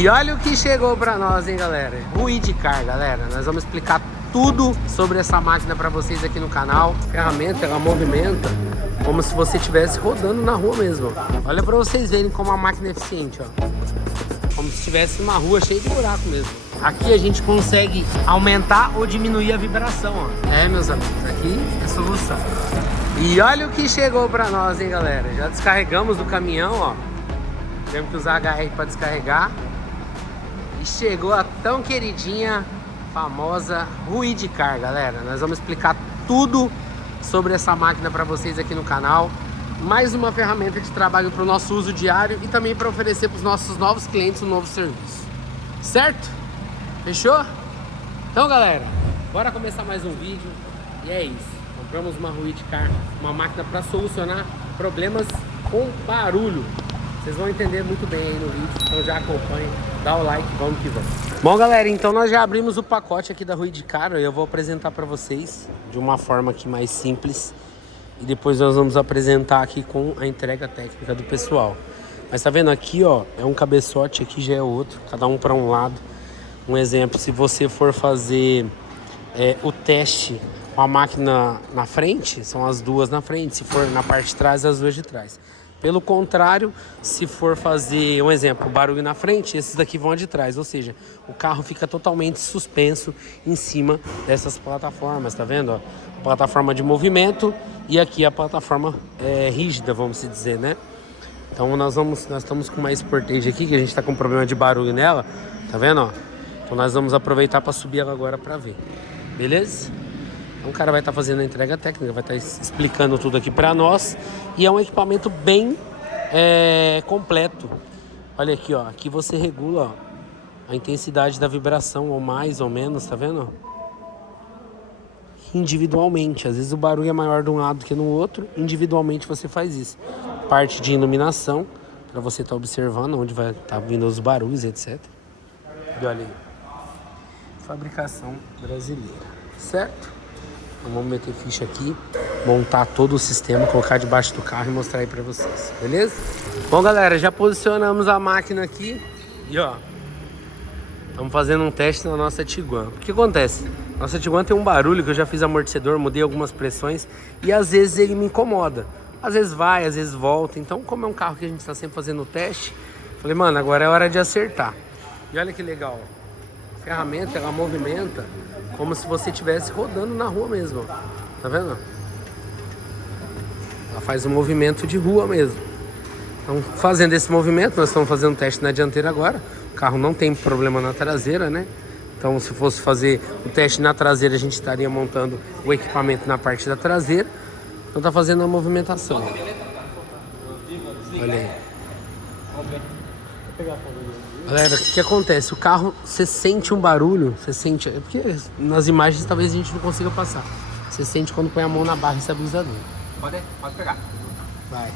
E olha o que chegou pra nós, hein, galera. Ruidcar, galera. Nós vamos explicar tudo sobre essa máquina pra vocês aqui no canal. A ferramenta, ela movimenta como se você estivesse rodando na rua mesmo. Olha pra vocês verem como a máquina é eficiente, ó. Como se estivesse numa rua cheia de buraco mesmo. Aqui a gente consegue aumentar ou diminuir a vibração, ó. É, meus amigos, aqui é a solução. E olha o que chegou pra nós, hein, galera. Já descarregamos do caminhão, ó. Temos que usar HR para descarregar. E chegou a tão queridinha, famosa Ruidcar, galera. Nós vamos explicar tudo sobre essa máquina para vocês aqui no canal. Mais uma ferramenta de trabalho para o nosso uso diário e também para oferecer para os nossos novos clientes um novo serviço. Certo? Fechou? Então, galera, bora começar mais um vídeo. E é isso. Compramos uma Ruidcar, uma máquina para solucionar problemas com barulho. Vocês vão entender muito bem aí no vídeo, então já acompanhem, dá o like, vamos que vamos. Bom, galera, então nós já abrimos o pacote aqui da Ruidcar e eu vou apresentar para vocês de uma forma aqui mais simples. E depois nós vamos apresentar aqui com a entrega técnica do pessoal. Mas tá vendo aqui, ó, é um cabeçote, aqui já é outro, cada um para um lado. Um exemplo, se você for fazer o teste com a máquina na frente, são as duas na frente. Se for na parte de trás, as duas de trás. Pelo contrário, se for fazer um exemplo, barulho na frente, esses daqui vão de trás, ou seja, o carro fica totalmente suspenso em cima dessas plataformas, tá vendo? Ó? A plataforma de movimento e aqui a plataforma rígida, vamos dizer, né? Então nós estamos com uma Sportage aqui, que a gente está com problema de barulho nela, tá vendo? Ó? Então nós vamos aproveitar para subir ela agora para ver, beleza? Então o cara vai estar fazendo a entrega técnica, vai estar explicando tudo aqui para nós. E é um equipamento bem completo. Olha aqui, ó. Aqui você regula, ó, a intensidade da vibração, ou mais ou menos, tá vendo? Individualmente. Às vezes o barulho é maior de um lado que no outro. Individualmente você faz isso. Parte de iluminação, para você estar observando onde vai estar vindo os barulhos, etc. E olha aí. Fabricação brasileira. Certo? Então vamos meter ficha aqui, montar todo o sistema, colocar debaixo do carro e mostrar aí pra vocês, beleza? Bom, galera, já posicionamos a máquina aqui e ó, estamos fazendo um teste na nossa Tiguan. O que acontece? Nossa Tiguan tem um barulho que eu já fiz amortecedor, mudei algumas pressões e às vezes ele me incomoda. Às vezes vai, às vezes volta. Então, como é um carro que a gente está sempre fazendo o teste, falei, mano, agora é hora de acertar. E olha que legal, a ferramenta, ela movimenta como se você estivesse rodando na rua mesmo, ó. Tá vendo? Ela faz um movimento de rua mesmo. Então, fazendo esse movimento, nós estamos fazendo um teste na dianteira agora. O carro não tem problema na traseira, né? Então, se fosse fazer o teste na traseira, a gente estaria montando o equipamento na parte da traseira. Então, tá fazendo a movimentação. Olha aí. Galera, o que acontece? O carro, você sente um barulho, você sente... É porque nas imagens talvez a gente não consiga passar. Você sente quando põe a mão na barra estabilizadora. Pode pegar. Vai.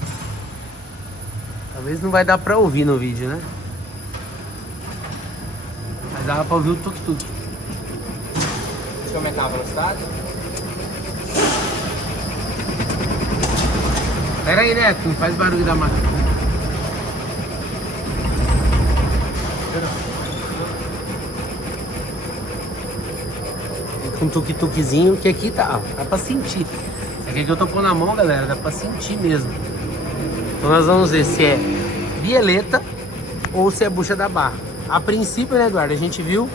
Talvez não vai dar pra ouvir no vídeo, né? Mas dá pra ouvir o tuk-tuk. Deixa eu aumentar a velocidade. Pera aí, né? Não faz barulho da máquina. Com um tuk-tukzinho que aqui dá pra sentir. Aqui que eu tô pondo na mão, galera, dá pra sentir mesmo. Então nós vamos ver se é bieleta ou se é bucha da barra. A princípio, né, Eduardo, a gente viu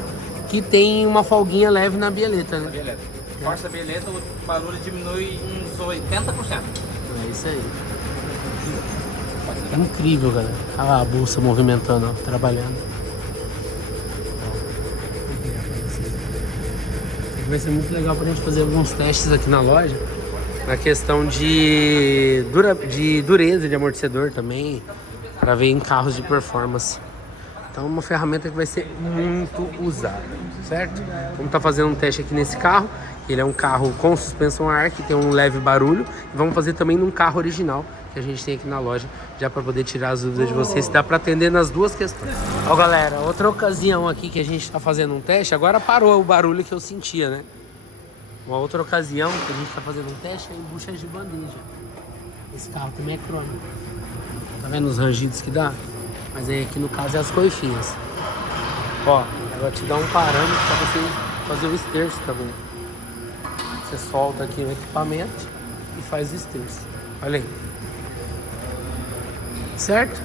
que tem uma folguinha leve na bieleta, né? Bieleta. Força a bieleta, o barulho diminui uns 80%. É isso aí. É incrível, galera. Olha lá a bolsa movimentando, ó, trabalhando. Vai ser muito legal pra gente fazer alguns testes aqui na loja. Na questão de dureza de amortecedor também. Para ver em carros de performance. Então é uma ferramenta que vai ser muito usada, certo? Vamos estar fazendo um teste aqui nesse carro. Ele é um carro com suspensão a ar, que tem um leve barulho. E vamos fazer também num carro original que a gente tem aqui na loja, já para poder tirar as dúvidas de vocês, se dá para atender nas duas questões. Ó, galera, outra ocasião aqui que a gente está fazendo um teste, agora parou o barulho que eu sentia, né? Uma outra ocasião que a gente está fazendo um teste é em buchas de bandeja. Esse carro também é crônico. Tá vendo os rangidos que dá? Mas aí aqui no caso é as coifinhas. Ó, ela te dá um parâmetro pra você fazer o esterço, tá bom? Você solta aqui o equipamento e faz o esterço. Olha aí. Certo?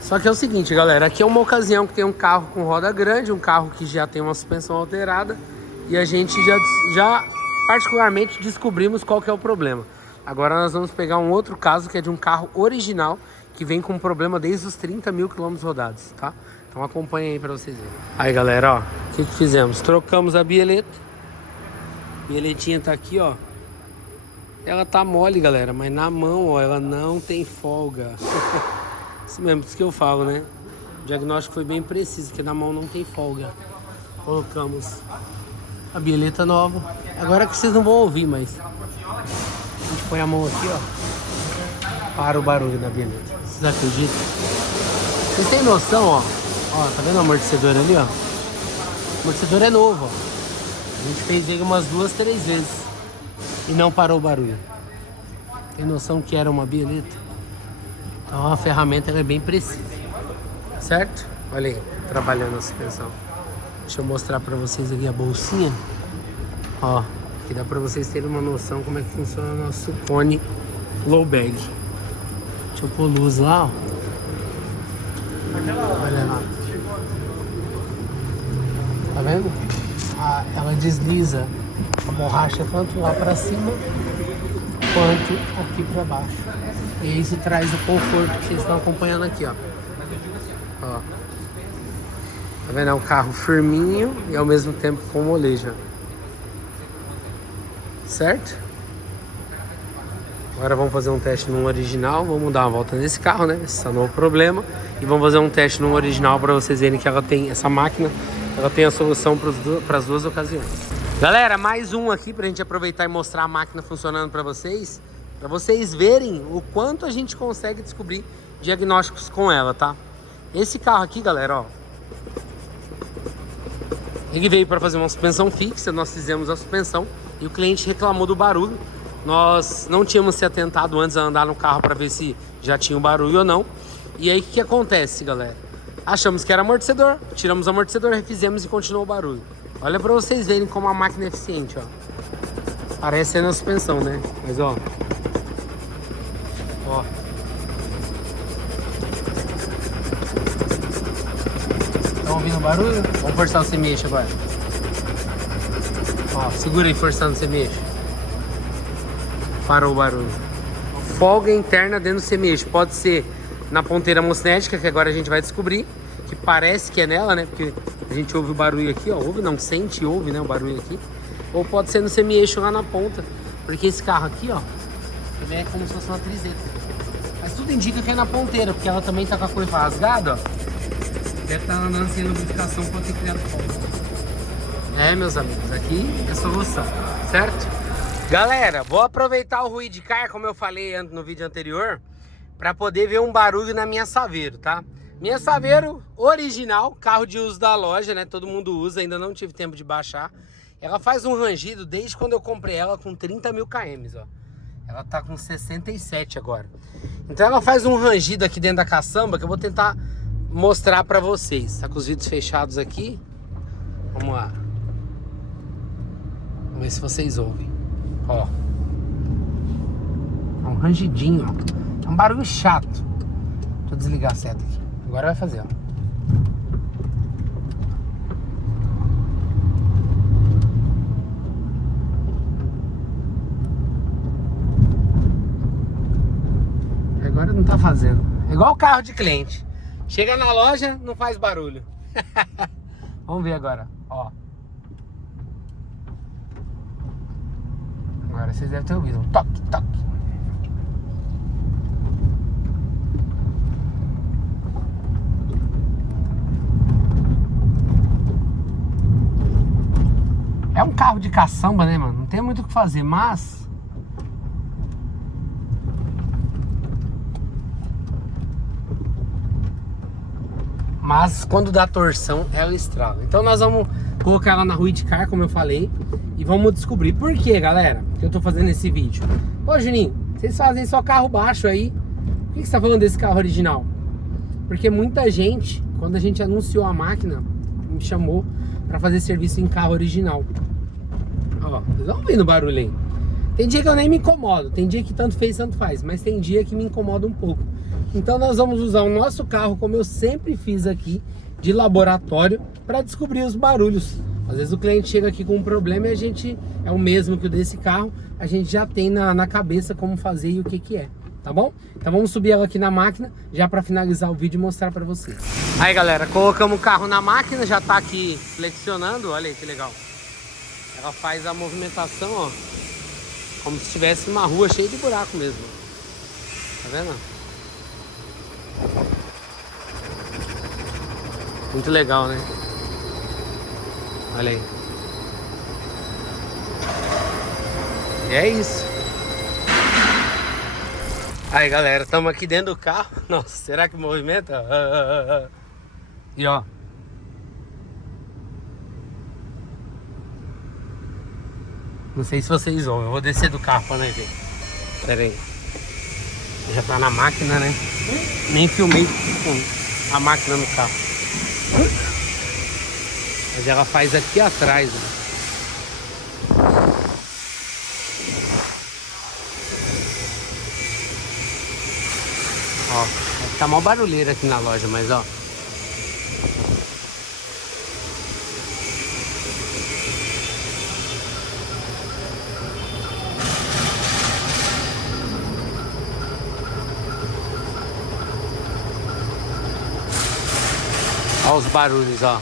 Só que é o seguinte, galera. Aqui é uma ocasião que tem um carro com roda grande, um carro que já tem uma suspensão alterada. E a gente já particularmente descobrimos qual que é o problema. Agora nós vamos pegar um outro caso que é de um carro original que vem com problema desde os 30 mil quilômetros rodados, tá? Então acompanha aí pra vocês verem. Aí, galera, ó, o que fizemos? Trocamos a bieleta. A bieletinha tá aqui, ó. Ela tá mole, galera, mas na mão, ó, ela não tem folga. Isso mesmo, por isso que eu falo, né? O diagnóstico foi bem preciso, que na mão não tem folga. Colocamos a bieleta nova. Agora que vocês não vão ouvir, mas a gente põe a mão aqui, ó. Para o barulho da bieleta. Vocês acreditam? Vocês têm noção, ó? Ó, tá vendo o amortecedor ali, ó? O amortecedor é novo, ó. A gente fez ele umas 2, 3 vezes e não parou o barulho. Tem noção que era uma bieleta? Então a ferramenta ela é bem precisa, certo? Olha aí, trabalhando a suspensão. Deixa eu mostrar pra vocês aqui a bolsinha. Ó, que dá pra vocês terem uma noção como é que funciona o nosso cone low bag. Deixa eu pôr luz lá, ó. Olha lá. Tá vendo? Ela desliza a borracha tanto lá pra cima quanto aqui pra baixo. E isso traz o conforto que vocês estão acompanhando aqui, ó. Ó. Tá vendo? É um carro firminho e ao mesmo tempo com molejo. Certo? Agora vamos fazer um teste no original. Vamos dar uma volta nesse carro, né? Esse é o problema. E vamos fazer um teste no original para vocês verem que ela tem, essa máquina, ela tem a solução para as duas ocasiões. Galera, mais um aqui pra gente aproveitar e mostrar a máquina funcionando para vocês verem o quanto a gente consegue descobrir diagnósticos com ela, tá? Esse carro aqui, galera, ó, ele veio para fazer uma suspensão fixa, nós fizemos a suspensão e o cliente reclamou do barulho. Nós não tínhamos se atentado antes a andar no carro para ver se já tinha um barulho ou não. E aí o que acontece, galera? Achamos que era amortecedor, tiramos o amortecedor, refizemos e continuou o barulho. Olha para vocês verem como a máquina é eficiente, ó. Parece ser na suspensão, né? Mas ó. Ó. Estão ouvindo o barulho? Vamos forçar o semi-eixo agora. Ó, segura aí forçando o semi-eixo. Parou o barulho. Folga interna dentro do semi-eixo. Pode ser na ponteira mosnética, que agora a gente vai descobrir. Que parece que é nela, né? Porque a gente ouve o barulho aqui, ó. Ouve, não sente, ouve, né? O barulho aqui. Ou pode ser no semi-eixo lá na ponta. Porque esse carro aqui, ó, também é como se fosse uma triseta. Mas tudo indica que é na ponteira, porque ela também tá com a coisa rasgada, ó. Deve estar andando sem lubrificação para ter criado folga. É, meus amigos, aqui é solução, certo? Galera, vou aproveitar o Ruído de Car, como eu falei no vídeo anterior, para poder ver um barulho na minha Saveiro, tá? Minha Saveiro original, carro de uso da loja, né? Todo mundo usa, ainda não tive tempo de baixar. Ela faz um rangido desde quando eu comprei ela com 30 mil km, ó. Ela tá com 67 agora. Então ela faz um rangido aqui dentro da caçamba que eu vou tentar mostrar pra vocês. Tá com os vidros fechados aqui. Vamos lá. Vamos ver se vocês ouvem. Ó. É um rangidinho, ó. É um barulho chato. Deixa eu desligar a seta aqui. Agora vai fazer, ó. Agora não tá fazendo. É igual o carro de cliente. Chega na loja, não faz barulho. Vamos ver agora, ó. Agora vocês devem ter ouvido. Toque, toque. É um carro de caçamba, né, mano? Não tem muito o que fazer, mas... quando dá torção, ela estrala. Então nós vamos colocar ela na Ruído de Car, como eu falei, e vamos descobrir. Por que, galera, que eu tô fazendo esse vídeo? Ô, Juninho, vocês fazem só carro baixo aí. Por que você tá falando desse carro original? Porque muita gente, quando a gente anunciou a máquina, me chamou para fazer serviço em carro original. Ó, vocês estão ouvindo o barulho aí? Tem dia que eu nem me incomodo, tem dia que tanto fez, tanto faz, mas tem dia que me incomoda um pouco. Então nós vamos usar o nosso carro, como eu sempre fiz aqui, de laboratório, para descobrir os barulhos. Às vezes o cliente chega aqui com um problema e a gente, é o mesmo que o desse carro, a gente já tem na cabeça como fazer e o que que é, tá bom? Então vamos subir ela aqui na máquina, já para finalizar o vídeo e mostrar para vocês. Aí galera, colocamos o carro na máquina, já tá aqui flexionando, olha aí que legal. Ela faz a movimentação, ó, como se estivesse uma rua cheia de buraco mesmo. Tá vendo? Muito legal, né? Olha aí. E é isso. Aí galera, estamos aqui dentro do carro. Nossa, será que movimenta? E ó. Não sei se vocês ouvem. Eu vou descer do carro pra nós ver. Pera aí. Já tá na máquina, né? Nem filmei com a máquina no carro. Mas ela faz aqui atrás, ó. Ó, tá mó barulheira aqui na loja, mas ó. Olha os barulhos, ó.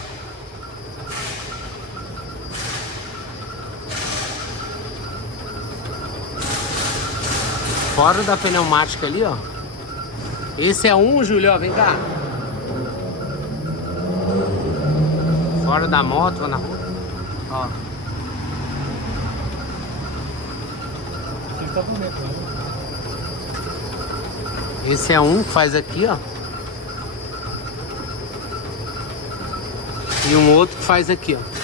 Fora da pneumática ali, ó. Esse é um, Júlio, ó, vem cá. Fora da moto, ó, na rua. Ó. Esse é um que faz aqui, ó. E um outro que faz aqui, ó.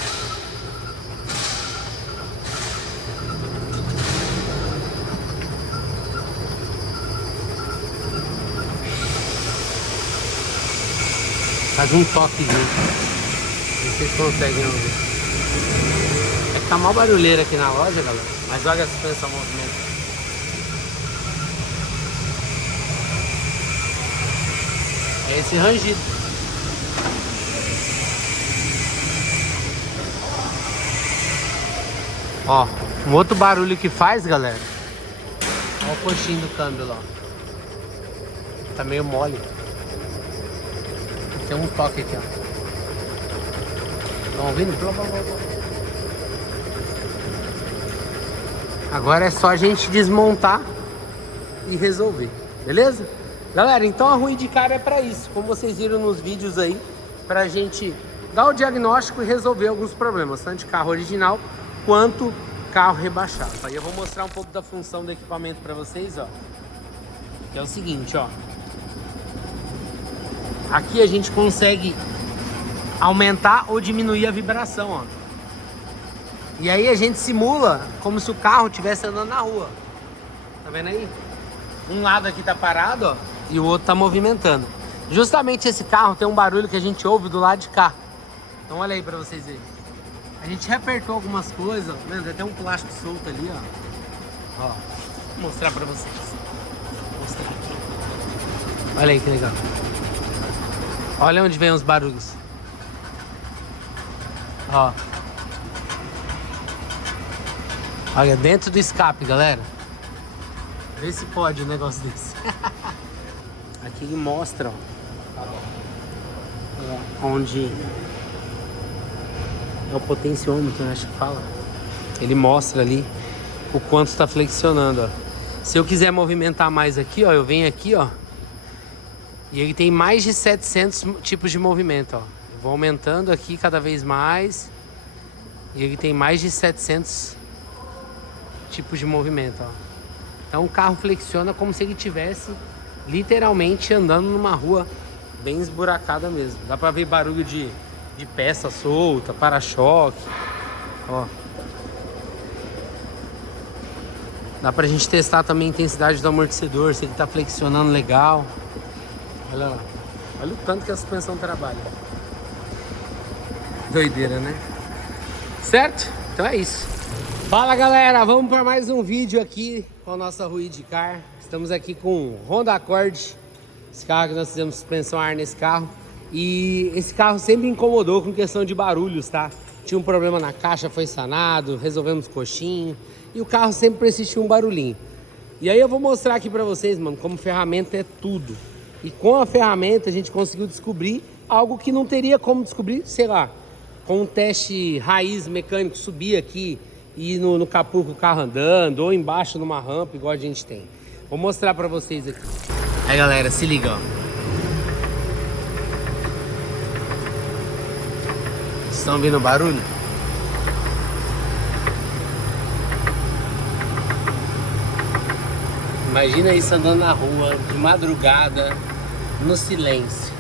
Faz um toquezinho. Não sei se vocês conseguem ouvir. É que tá mal barulheira aqui na loja, galera. Mas olha a suspensão movimento. É esse rangido. Ó, um outro barulho que faz, galera. Ó o coxinho do câmbio lá. Tá meio mole. Tem um toque aqui, ó. Estão ouvindo? Agora é só a gente desmontar e resolver, beleza? Galera, então a Rua Indycar é pra isso, como vocês viram nos vídeos aí, pra gente dar o diagnóstico e resolver alguns problemas, tanto de carro original quanto carro rebaixado. Aí eu vou mostrar um pouco da função do equipamento pra vocês, ó. Que é o seguinte, ó. Aqui a gente consegue aumentar ou diminuir a vibração, ó. E aí a gente simula como se o carro estivesse andando na rua. Tá vendo aí? Um lado aqui tá parado, ó, e o outro tá movimentando. Justamente esse carro tem um barulho que a gente ouve do lado de cá. Então olha aí pra vocês verem. A gente reapertou algumas coisas, ó. Vendo? Tem até um plástico solto ali, ó. Ó, vou mostrar pra vocês. Vou mostrar aqui. Olha aí que legal. Olha onde vem os barulhos. Ó. Olha, dentro do escape, galera. Vê se pode um negócio desse. Aqui ele mostra, ó, onde é o potenciômetro, acho que fala. Ele mostra ali o quanto está flexionando, ó. Se eu quiser movimentar mais aqui, ó, eu venho aqui, ó. E ele tem mais de 700 tipos de movimento, ó. Eu vou aumentando aqui cada vez mais. E ele tem mais de 700 tipos de movimento, ó. Então o carro flexiona como se ele estivesse literalmente andando numa rua bem esburacada mesmo. Dá pra ver barulho de peça solta, para-choque, ó. Dá pra gente testar também a intensidade do amortecedor, se ele tá flexionando legal. Olha lá. Olha o tanto que a suspensão trabalha. Doideira, né? Certo? Então é isso. Fala galera, vamos para mais um vídeo aqui com a nossa Ruidcar. Estamos aqui com o Honda Accord. Esse carro que nós fizemos suspensão a ar nesse carro. E esse carro sempre incomodou com questão de barulhos, tá? Tinha um problema na caixa, foi sanado, resolvemos coxinho. E o carro sempre persistiu um barulhinho. E aí eu vou mostrar aqui pra vocês, mano, como ferramenta é tudo. E com a ferramenta a gente conseguiu descobrir algo que não teria como descobrir, sei lá, com um teste raiz mecânico, subir aqui e ir no capô com o carro andando, ou embaixo numa rampa igual a gente tem. Vou mostrar pra vocês aqui. Aí galera, se liga, ó. Estão ouvindo o barulho? Imagina isso andando na rua, de madrugada, no silêncio.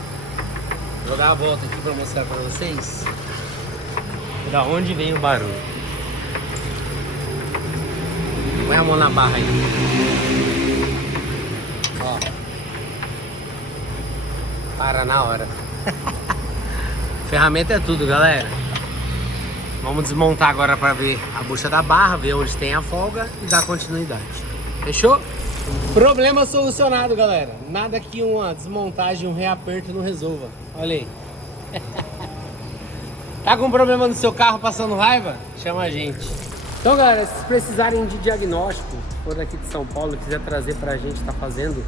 Vou dar a volta aqui pra mostrar pra vocês da onde vem o barulho. Põe a mão na barra aí. Ó. Para na hora. Ferramenta é tudo, galera. Vamos desmontar agora para ver a bucha da barra, ver onde tem a folga e dar continuidade. Fechou? Problema solucionado, galera. Nada que uma desmontagem, um reaperto não resolva. Olha aí. Tá com problema no seu carro passando raiva? Chama a gente. Então, galera, se precisarem de diagnóstico, for daqui de São Paulo, quiser trazer pra gente, tá fazendo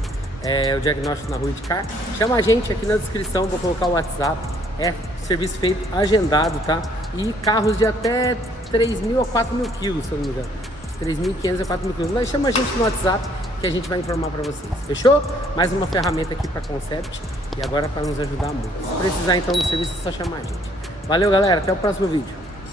o diagnóstico na Ruidcar, chama a gente aqui na descrição, vou colocar o WhatsApp. É serviço feito agendado, tá? E carros de até 3.000 a 4.000 quilos, se eu não me engano. 3.500 a 4.000 quilos. Mas chama a gente no WhatsApp que a gente vai informar pra vocês. Fechou? Mais uma ferramenta aqui pra Concept e agora para nos ajudar muito. Se precisar então do serviço, é só chamar a gente. Valeu, galera. Até o próximo vídeo.